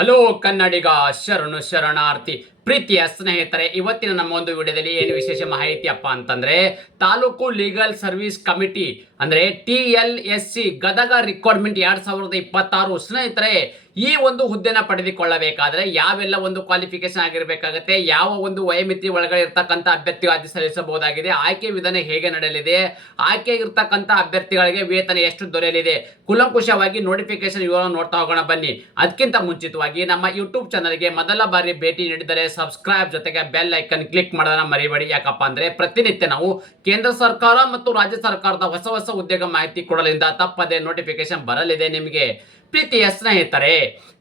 Hello ಕನ್ನಡಿಗ ಶರಣು ಶರಣಾರ್ಥಿ ಪ್ರೀತಿಯ ಸ್ನೇಹಿತರೆ, ಇವತ್ತಿನ ನಮ್ಮ ಒಂದು ವಿಡಿಯೋದಲ್ಲಿ ಏನು ವಿಶೇಷ ಮಾಹಿತಿ ಅಪ್ಪ ಅಂತಂದ್ರೆ ತಾಲೂಕು ಲೀಗಲ್ ಸರ್ವಿಸ್ ಕಮಿಟಿ ಅಂದ್ರೆ TLSC ಗದಗ ರಿಕ್ವೈರ್ಮೆಂಟ್ 2026 ಸ್ನೇಹಿತರೆ, ಈ ಒಂದು ಹುದ್ದೆನ ಪಡೆದುಕೊಳ್ಳಬೇಕಾದ್ರೆ ಯಾವೆಲ್ಲ ಒಂದು ಕ್ವಾಲಿಫಿಕೇಶನ್ ಆಗಿರಬೇಕಾಗುತ್ತೆ, ಯಾವ ಒಂದು ವಯೋಮಿತಿ ಒಳಗಡೆ ಇರ್ತಕ್ಕಂಥ ಅಭ್ಯರ್ಥಿಗಳು ಅರ್ಜಿ ಸಲ್ಲಿಸಬಹುದಾಗಿದೆ, ಆಯ್ಕೆ ವಿಧಾನ ಹೇಗೆ ನಡೆಯಲಿದೆ, ಆಯ್ಕೆ ಇರ್ತಕ್ಕಂಥ ಅಭ್ಯರ್ಥಿಗಳಿಗೆ ವೇತನ ಎಷ್ಟು ದೊರೆಯಲಿದೆ, ಕುಲಂಕುಷವಾಗಿ ನೋಟಿಫಿಕೇಶನ್ ವಿವರ ನೋಡ್ತಾ ಹೋಗೋಣ ಬನ್ನಿ. ಅದಕ್ಕಿಂತ ಮುಂಚಿತವಾಗಿ ನಮ್ಮ ಯೂಟ್ಯೂಬ್ ಚಾನಲ್ಗೆ ಮೊದಲ ಬಾರಿ ಭೇಟಿ ನೀಡಿದರೆ ಸಬ್ಸ್ಕ್ರೈಬ್ ಜೊತೆಗೆ ಬೆಲ್ ಐಕನ್ ಕ್ಲಿಕ್ ಮಾಡೋದನ್ನ ಮರಿಬೇಡಿ. ಯಾಕಪ್ಪ ಅಂದ್ರೆ ಪ್ರತಿನಿತ್ಯ ನಾವು ಕೇಂದ್ರ ಸರ್ಕಾರ ಮತ್ತು ರಾಜ್ಯ ಸರ್ಕಾರದ ಹೊಸ ಹೊಸ ಉದ್ಯೋಗ ಮಾಹಿತಿ ಕೊಡಲಿಂದ ತಪ್ಪದೆ ನೋಟಿಫಿಕೇಶನ್ ಬರಲಿದೆ ನಿಮಗೆ. ಪ್ರೀತಿಯ ಸ್ನೇಹಿತರೆ,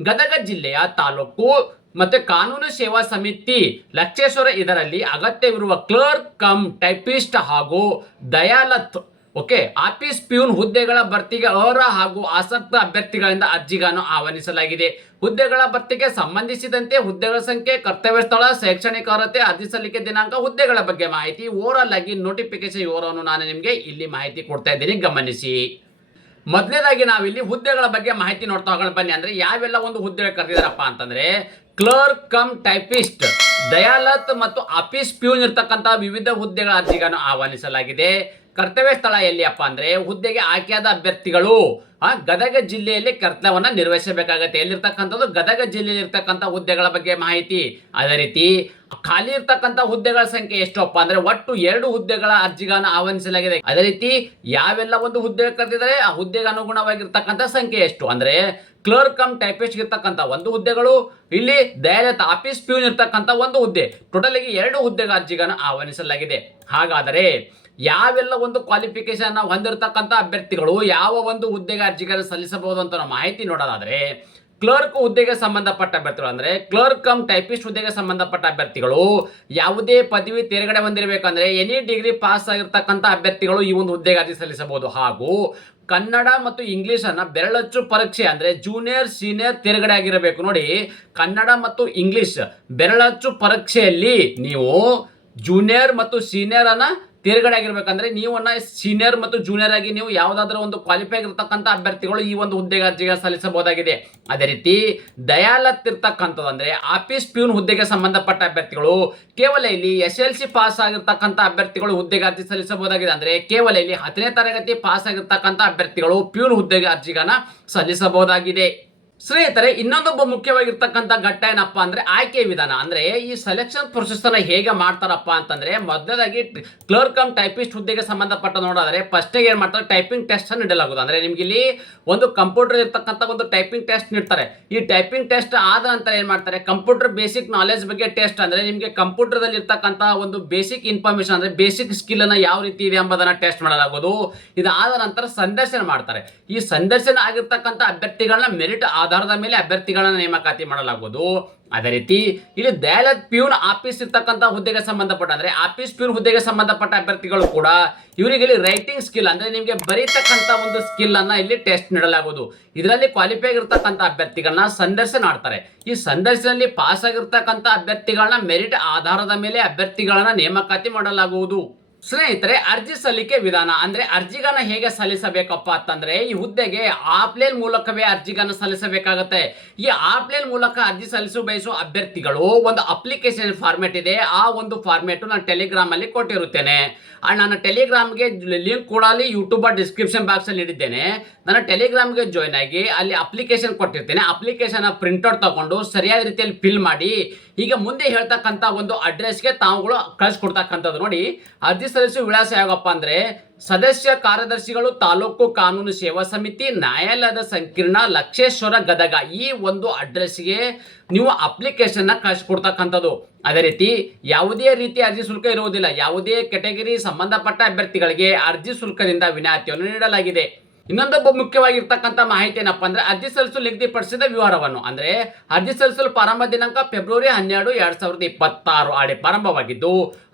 ಗದಗ ಜಿಲ್ಲೆಯ ತಾಲೂಕು ಮತ್ತೆ ಕಾನೂನು ಸೇವಾ ಸಮಿತಿ ಲಕ್ಷೇಶ್ವರ ಇದರಲ್ಲಿ ಅಗತ್ಯವಿರುವ ಕ್ಲರ್ಕ್ ಕಮ್ ಟೈಪಿಸ್ಟ್ ಹಾಗೂ ದಯಾಲತ್ ಆಫೀಸ್ ಪ್ಯೂನ್ ಹುದ್ದೆಗಳ ಭರ್ತಿಗೆ ಅರ್ಹ ಹಾಗೂ ಆಸಕ್ತ ಅಭ್ಯರ್ಥಿಗಳಿಂದ ಅರ್ಜಿಗಳನ್ನು ಆಹ್ವಾನಿಸಲಾಗಿದೆ. ಹುದ್ದೆಗಳ ಭರ್ತಿಗೆ ಸಂಬಂಧಿಸಿದಂತೆ ಹುದ್ದೆಗಳ ಸಂಖ್ಯೆ, ಕರ್ತವ್ಯ ಸ್ಥಳ, ಶೈಕ್ಷಣಿಕ ಅರ್ಹತೆ, ಅರ್ಜಿ ಸಲ್ಲಿಕೆ ದಿನಾಂಕ, ಹುದ್ದೆಗಳ ಬಗ್ಗೆ ಮಾಹಿತಿ, ಓವರಾಲ್ ಆಗಿ ನೋಟಿಫಿಕೇಶನ್ ವಿವರವನ್ನು ನಾನು ನಿಮಗೆ ಇಲ್ಲಿ ಮಾಹಿತಿ ಕೊಡ್ತಾ ಇದ್ದೀನಿ, ಗಮನಿಸಿ. ಮೊದಲನೇದಾಗಿ ನಾವಿಲ್ಲಿ ಹುದ್ದೆಗಳ ಬಗ್ಗೆ ಮಾಹಿತಿ ನೋಡ್ತಾ ಹೋಗೋಣ ಬನ್ನಿ. ಅಂದ್ರೆ ಯಾವೆಲ್ಲ ಒಂದು ಹುದ್ದೆ ಕರೆದಿದಾರಪ್ಪ ಅಂತಂದ್ರೆ ಕ್ಲರ್ಕ್ ಕಮ್ ಟೈಪಿಸ್ಟ್, ದಯಾಲತ್ ಮತ್ತು ಆಫೀಸ್ ಪ್ಯೂನ್ ಇರ್ತಕ್ಕಂಥ ವಿವಿಧ ಹುದ್ದೆಗಳ ಅರ್ಜಿಗಳನ್ನು ಆಹ್ವಾನಿಸಲಾಗಿದೆ. ಕರ್ತವ್ಯ ಸ್ಥಳ ಎಲ್ಲಿಯಪ್ಪ ಅಂದ್ರೆ ಹುದ್ದೆಗೆ ಆಯ್ಕೆಯಾದ ಅಭ್ಯರ್ಥಿಗಳು ಗದಗ ಜಿಲ್ಲೆಯಲ್ಲಿ ಕರ್ತವ್ಯವನ್ನ ನಿರ್ವಹಿಸಬೇಕಾಗತ್ತೆ. ಎಲ್ಲಿರ್ತಕ್ಕಂಥದ್ದು ಗದಗ ಜಿಲ್ಲೆಯಲ್ಲಿ ಇರ್ತಕ್ಕಂಥ ಹುದ್ದೆಗಳ ಬಗ್ಗೆ ಮಾಹಿತಿ. ಅದೇ ರೀತಿ ಖಾಲಿ ಇರ್ತಕ್ಕಂಥ ಹುದ್ದೆಗಳ ಸಂಖ್ಯೆ ಎಷ್ಟಪ್ಪ ಅಂದ್ರೆ ಒಟ್ಟು 2 ಹುದ್ದೆಗಳ ಅರ್ಜಿಗಳನ್ನು ಆಹ್ವಾನಿಸಲಾಗಿದೆ. ಅದೇ ರೀತಿ ಯಾವೆಲ್ಲ ಒಂದು ಹುದ್ದೆ ಕರೆದಿದ್ದಾರೆ ಆ ಹುದ್ದೆಗೆ ಅನುಗುಣವಾಗಿರ್ತಕ್ಕಂಥ ಸಂಖ್ಯೆ ಎಷ್ಟು ಅಂದ್ರೆ ಕ್ಲರ್ಕ್ ಕಮ್ ಟೈಪಿಸ್ಟ್ ಇರ್ತಕ್ಕಂಥ 1 ಹುದ್ದೆಗಳು, ಇಲ್ಲಿ ದಯಾಲತ್ ಆಫೀಸ್ ಪ್ಯೂನ್ ಇರ್ತಕ್ಕಂಥ 1 ಹುದ್ದೆ, ಟೋಟಲ್ ಆಗಿ 2 ಹುದ್ದೆಗಳ ಅರ್ಜಿಗಳನ್ನು ಆಹ್ವಾನಿಸಲಾಗಿದೆ. ಹಾಗಾದರೆ ಯಾವೆಲ್ಲ ಒಂದು ಕ್ವಾಲಿಫಿಕೇಶನ್ ಹೊಂದಿರತಕ್ಕಂಥ ಅಭ್ಯರ್ಥಿಗಳು ಯಾವ ಒಂದು ಹುದ್ದೆಗೆ ಅರ್ಜಿಗಳನ್ನು ಸಲ್ಲಿಸಬಹುದು ಅಂತ ನಾವು ಮಾಹಿತಿ ನೋಡೋದಾದ್ರೆ ಕ್ಲರ್ಕ್ ಹುದ್ದೆಗೆ ಸಂಬಂಧಪಟ್ಟ ಅಭ್ಯರ್ಥಿಗಳು ಅಂದ್ರೆ ಕ್ಲರ್ಕ್ ಕಮ್ ಟೈಪಿಸ್ಟ್ ಹುದ್ದೆಗೆ ಸಂಬಂಧಪಟ್ಟ ಅಭ್ಯರ್ಥಿಗಳು ಯಾವುದೇ ಪದವಿ ತೇರ್ಗಡೆ ಹೊಂದಿರಬೇಕಂದ್ರೆ ಎನಿ ಡಿಗ್ರಿ ಪಾಸ್ ಆಗಿರ್ತಕ್ಕಂಥ ಅಭ್ಯರ್ಥಿಗಳು ಈ ಒಂದು ಹುದ್ದೆಗೆ ಅರ್ಜಿ ಸಲ್ಲಿಸಬಹುದು. ಹಾಗೂ ಕನ್ನಡ ಮತ್ತು ಇಂಗ್ಲಿಷ್ ಅನ್ನ ಬೆರಳಚ್ಚು ಪರೀಕ್ಷೆ ಅಂದ್ರೆ ಜೂನಿಯರ್ ಸೀನಿಯರ್ ತೇರ್ಗಡೆ ಆಗಿರಬೇಕು. ನೋಡಿ, ಕನ್ನಡ ಮತ್ತು ಇಂಗ್ಲಿಷ್ ಬೆರಳಚ್ಚು ಪರೀಕ್ಷೆಯಲ್ಲಿ ನೀವು ಜೂನಿಯರ್ ಮತ್ತು ಸೀನಿಯರ್ ಅನ್ನ ತೇರ್ಗಡೆ ಆಗಿರ್ಬೇಕಂದ್ರೆ ನೀವನ್ನ ಸೀನಿಯರ್ ಮತ್ತು ಜೂನಿಯರ್ ಆಗಿ ನೀವು ಯಾವುದಾದ್ರೂ ಒಂದು ಕ್ವಾಲಿಫೈ ಆಗಿರ್ತಕ್ಕಂಥ ಅಭ್ಯರ್ಥಿಗಳು ಈ ಒಂದು ಹುದ್ದೆಗೆ ಅರ್ಜಿಗೆ ಸಲ್ಲಿಸಬಹುದಾಗಿದೆ. ಅದೇ ರೀತಿ ದಯಾಲತ್ ಇರ್ತಕ್ಕಂಥದ್ದು ಅಂದ್ರೆ ಆಫೀಸ್ ಪ್ಯೂನ್ ಹುದ್ದೆಗೆ ಸಂಬಂಧಪಟ್ಟ ಅಭ್ಯರ್ಥಿಗಳು ಕೇವಲ ಇಲ್ಲಿ SLC ಪಾಸ್ ಆಗಿರ್ತಕ್ಕಂಥ ಅಭ್ಯರ್ಥಿಗಳು ಹುದ್ದೆಗೆ ಅರ್ಜಿ ಸಲ್ಲಿಸಬಹುದಾಗಿದೆ. ಅಂದ್ರೆ ಕೇವಲ ಇಲ್ಲಿ 10ನೇ ತರಗತಿ ಪಾಸ್ ಆಗಿರ್ತಕ್ಕಂಥ ಅಭ್ಯರ್ಥಿಗಳು ಪ್ಯೂನ್ ಹುದ್ದೆಗೆ ಅರ್ಜಿಗನ್ನ ಸಲ್ಲಿಸಬಹುದಾಗಿದೆ. ಸ್ನೇಹಿತರೆ, ಇನ್ನೊಂದೊಬ್ಬ ಮುಖ್ಯವಾಗಿರ್ತಕ್ಕಂಥ ಘಟ್ಟ ಏನಪ್ಪಾ ಅಂದ್ರೆ ಆಯ್ಕೆ ವಿಧಾನ. ಅಂದ್ರೆ ಈ ಸೆಲೆಕ್ಷನ್ ಪ್ರೊಸೆಸ್ ಅನ್ನ ಹೇಗೆ ಮಾಡ್ತಾರಪ್ಪ ಅಂತಂದ್ರೆ ಮೊದಲಾಗಿ ಕ್ಲರ್ಕ್ ಕಮ್ ಟೈಪಿಸ್ಟ್ ಹುದ್ದೆಗೆ ಸಂಬಂಧಪಟ್ಟ ನೋಡೋದಾದ್ರೆ ಫಸ್ಟ್ ಏನ್ ಮಾಡ್ತಾರೆ, ಟೈಪಿಂಗ್ ಟೆಸ್ಟ್ ಅನ್ನು ನೀಡಲಾಗುವುದು. ಅಂದ್ರೆ ನಿಮ್ಗೆ ಇಲ್ಲಿ ಒಂದು ಕಂಪ್ಯೂಟರ್ ಇರ್ತಕ್ಕಂಥ ಒಂದು ಟೈಪಿಂಗ್ ಟೆಸ್ಟ್ ನೀಡ್ತಾರೆ. ಈ ಟೈಪಿಂಗ್ ಟೆಸ್ಟ್ ಆದ ನಂತರ ಏನ್ ಮಾಡ್ತಾರೆ, ಕಂಪ್ಯೂಟರ್ ಬೇಸಿಕ್ ನಾಲೆಜ್ ಬಗ್ಗೆ ಟೆಸ್ಟ್ ಅಂದ್ರೆ ನಿಮ್ಗೆ ಕಂಪ್ಯೂಟರ್ ದಲ್ಲಿ ಇರ್ತಕ್ಕಂಥ ಒಂದು ಬೇಸಿಕ್ ಇನ್ಫಾರ್ಮೇಶನ್ ಅಂದ್ರೆ ಬೇಸಿಕ್ ಸ್ಕಿಲ್ ಅನ್ನ ಯಾವ ರೀತಿ ಇದೆ ಎಂಬುದನ್ನ ಟೆಸ್ಟ್ ಮಾಡಲಾಗುವುದು. ಇದಾದ ನಂತರ ಸಂದರ್ಶನ ಮಾಡ್ತಾರೆ. ಈ ಸಂದರ್ಶನ ಆಗಿರ್ತಕ್ಕಂಥ ಅಭ್ಯರ್ಥಿಗಳನ್ನ ಮೆರಿಟ್ ಆಧಾರದ ಮೇಲೆ ಅಭ್ಯರ್ಥಿಗಳನ್ನ ನೇಮಕಾತಿ ಮಾಡಲಾಗುವುದು. ಅದೇ ರೀತಿ ಇಲ್ಲಿ ದಯಾಲತ್ ಪ್ಯೂನ್ ಆಫೀಸ್ ಇರ್ತಕ್ಕಂಥ ಹುದ್ದೆಗೆ ಸಂಬಂಧಪಟ್ಟ ಅಂದ್ರೆ ಆಫೀಸ್ ಪ್ಯೂನ್ ಹುದ್ದೆಗೆ ಸಂಬಂಧಪಟ್ಟ ಅಭ್ಯರ್ಥಿಗಳು ಕೂಡ ಇವರಿಗೆ ಇಲ್ಲಿ ರೈಟಿಂಗ್ ಸ್ಕಿಲ್ ಅಂದ್ರೆ ನಿಮಗೆ ಬರೀತಕ್ಕಂಥ ಒಂದು ಸ್ಕಿಲ್ ಅನ್ನ ಇಲ್ಲಿ ಟೆಸ್ಟ್ ನೀಡಲಾಗುವುದು. ಇದರಲ್ಲಿ ಕ್ವಾಲಿಫೈ ಆಗಿರ್ತಕ್ಕಂಥ ಅಭ್ಯರ್ಥಿಗಳನ್ನ ಸಂದರ್ಶನ ಮಾಡ್ತಾರೆ. ಈ ಸಂದರ್ಶನದಲ್ಲಿ ಪಾಸ್ ಆಗಿರ್ತಕ್ಕಂಥ ಅಭ್ಯರ್ಥಿಗಳನ್ನ ಮೆರಿಟ್ ಆಧಾರದ ಮೇಲೆ ಅಭ್ಯರ್ಥಿಗಳನ್ನ ನೇಮಕಾತಿ ಮಾಡಲಾಗುವುದು. ಸ್ನೇಹಿತರೆ, ಅರ್ಜಿ ಸಲ್ಲಿಕೆ ವಿಧಾನ ಅಂದ್ರೆ ಅರ್ಜಿಗನ್ನ ಹೇಗೆ ಸಲ್ಲಿಸಬೇಕಪ್ಪ ಅಂತಂದ್ರೆ ಈ ಹುದ್ದೆಗೆ ಆಫ್ಲೈನ್ ಮೂಲಕವೇ ಅರ್ಜಿಗನ್ನ ಸಲ್ಲಿಸಬೇಕಾಗತ್ತೆ. ಈ ಆಫ್ಲೈನ್ ಮೂಲಕ ಅರ್ಜಿ ಸಲ್ಲಿಸು ಬಯಸುವ ಅಭ್ಯರ್ಥಿಗಳು ಒಂದು ಅಪ್ಲಿಕೇಶನ್ ಫಾರ್ಮೆಟ್ ಇದೆ. ಆ ಒಂದು ಫಾರ್ಮೆಟ್ ನಾನು ಟೆಲಿಗ್ರಾಮ್ ಅಲ್ಲಿ ಕೊಟ್ಟಿರುತ್ತೇನೆ. ನನ್ನ ಟೆಲಿಗ್ರಾಮ್ಗೆ ಲಿಂಕ್ ಕೂಡ ಅಲ್ಲಿ ಯೂಟ್ಯೂಬ್ ಡಿಸ್ಕ್ರಿಪ್ಷನ್ ಬಾಕ್ಸ್ ಅಲ್ಲಿ ನೀಡಿದ್ದೇನೆ. ನನ್ನ ಟೆಲಿಗ್ರಾಮ್ಗೆ ಜಾಯ್ನ್ ಆಗಿ ಅಲ್ಲಿ ಅಪ್ಲಿಕೇಶನ್ ಕೊಟ್ಟಿರ್ತೇನೆ. ಅಪ್ಲಿಕೇಶನ್ ಪ್ರಿಂಟ್ಔಟ್ ತಗೊಂಡು ಸರಿಯಾದ ರೀತಿಯಲ್ಲಿ ಫಿಲ್ ಮಾಡಿ ಈಗ ಮುಂದೆ ಹೇಳ್ತಕ್ಕಂಥ ಒಂದು ಅಡ್ರೆಸ್ಗೆ ತಾವುಗಳು ಕಳಿಸ್ಕೊಡ್ತಕ್ಕಂಥದ್ದು. ನೋಡಿ, ಅರ್ಜಿ ಸಲ್ಲಿಸುವ ವಿಳಾಸ ಯಾವಪ್ಪ ಅಂದ್ರೆ ಸದಸ್ಯ ಕಾರ್ಯದರ್ಶಿಗಳು, ತಾಲೂಕು ಕಾನೂನು ಸೇವಾ ಸಮಿತಿ, ನ್ಯಾಯಾಲಯದ ಸಂಕೀರ್ಣ, ಲಕ್ಷೇಶ್ವರ, ಗದಗ. ಈ ಒಂದು ಅಡ್ರೆಸ್ಗೆ ನೀವು ಅಪ್ಲಿಕೇಶನ್ ಕಳಿಸ್ಕೊಡ್ತಕ್ಕಂಥದ್ದು. ಅದೇ ರೀತಿ ಯಾವುದೇ ರೀತಿ ಅರ್ಜಿ ಶುಲ್ಕ ಇರುವುದಿಲ್ಲ. ಯಾವುದೇ ಕೆಟಗರಿ ಸಂಬಂಧಪಟ್ಟ ಅಭ್ಯರ್ಥಿಗಳಿಗೆ ಅರ್ಜಿ ಶುಲ್ಕದಿಂದ ವಿನಾಯಿತಿಯನ್ನು ನೀಡಲಾಗಿದೆ. ಇನ್ನೊಂದೊಬ್ಬ ಮುಖ್ಯವಾಗಿರ್ತಕ್ಕಂಥ ಮಾಹಿತಿ ಏನಪ್ಪಾ ಅಂದ್ರೆ ಅರ್ಜಿ ಸಲ್ಲಿಸಲು ನಿಗದಿಪಡಿಸಿದ ವಿವರವನ್ನು ಅಂದ್ರೆ ಅರ್ಜಿ ಸಲ್ಲಿಸಲು ಪ್ರಾರಂಭ ದಿನಾಂಕ ಫೆಬ್ರವರಿ 12, 2026 ಆಡಿ ಪ್ರಾರಂಭವಾಗಿದ್ದು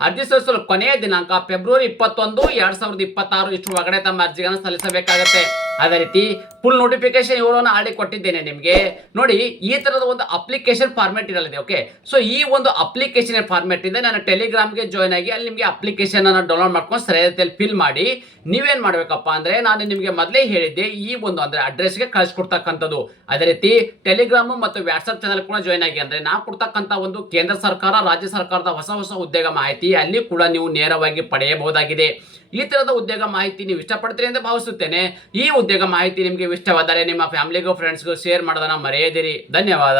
ಅರ್ಜಿ ಸಲ್ಲಿಸಲು ಕೊನೆಯ ದಿನಾಂಕ ಫೆಬ್ರವರಿ 21, 2026 ಇಷ್ಟು ಒಳಗಡೆ ತಮ್ಮ ಅರ್ಜಿಗಳನ್ನು ಸಲ್ಲಿಸಬೇಕಾಗುತ್ತೆ. ಅದೇ ರೀತಿ ಫುಲ್ ನೋಟಿಫಿಕೇಶನ್ ಇವರನ್ನು ಆಲ್ರೆಡಿ ಕೊಟ್ಟಿದ್ದೇನೆ ನಿಮಗೆ. ನೋಡಿ, ಈ ತರದ ಒಂದು ಅಪ್ಲಿಕೇಶನ್ ಫಾರ್ಮೆಟ್ ಇರಲಿದೆ. ಓಕೆ, ಸೊ ಈ ಒಂದು ಅಪ್ಲಿಕೇಶನ್ ಫಾರ್ಮೆಟ್ ಇದೆ. ನಾನು ಟೆಲಿಗ್ರಾಮ್ಗೆ ಜಾಯ್ನ್ ಆಗಿ ಅಲ್ಲಿ ನಿಮಗೆ ಅಪ್ಲಿಕೇಶನ್ ಅನ್ನು ಡೌನ್ಲೋಡ್ ಮಾಡ್ಕೊಂಡು ಸರಿಯಾದಲ್ಲಿ ಫಿಲ್ ಮಾಡಿ ನೀವೇನ್ ಮಾಡ್ಬೇಕಪ್ಪ ಅಂದ್ರೆ, ನಾನು ನಿಮಗೆ ಮೊದಲೇ ಹೇಳಿದ್ದೆ ಈ ಒಂದು ಅಂದ್ರೆ ಅಡ್ರೆಸ್ಗೆ ಕಳಿಸ್ಕೊಡ್ತಕ್ಕಂಥದ್ದು. ಅದೇ ರೀತಿ ಟೆಲಿಗ್ರಾಮ್ ಮತ್ತು ವಾಟ್ಸ್ಆಪ್ ಚಾನಲ್ ಕೂಡ ಜಾಯ್ನ್ ಆಗಿ. ಅಂದ್ರೆ ನಾವು ಕೊಡ್ತಕ್ಕಂಥ ಒಂದು ಕೇಂದ್ರ ಸರ್ಕಾರ, ರಾಜ್ಯ ಸರ್ಕಾರದ ಹೊಸ ಉದ್ಯೋಗ ಮಾಹಿತಿ ಅಲ್ಲಿ ಕೂಡ ನೀವು ನೇರವಾಗಿ ಪಡೆಯಬಹುದಾಗಿದೆ. ಈ ತರದ ಉದ್ಯೋಗ ಮಾಹಿತಿ ನೀವು ಇಷ್ಟಪಡ್ತೀರಿ ಎಂದು ಭಾವಿಸುತ್ತೇನೆ. ಈ ಉದ್ಯೋಗ ಮಾಹಿತಿ ನಿಮಗೆ ಇಷ್ಟವಾದರೆ ನಿಮ್ಮ ಫ್ಯಾಮಿಲಿಗೂ ಫ್ರೆಂಡ್ಸ್ಗೂ ಶೇರ್ ಮಾಡೋದನ್ನ ಮರೆಯದಿರಿ. ಧನ್ಯವಾದ.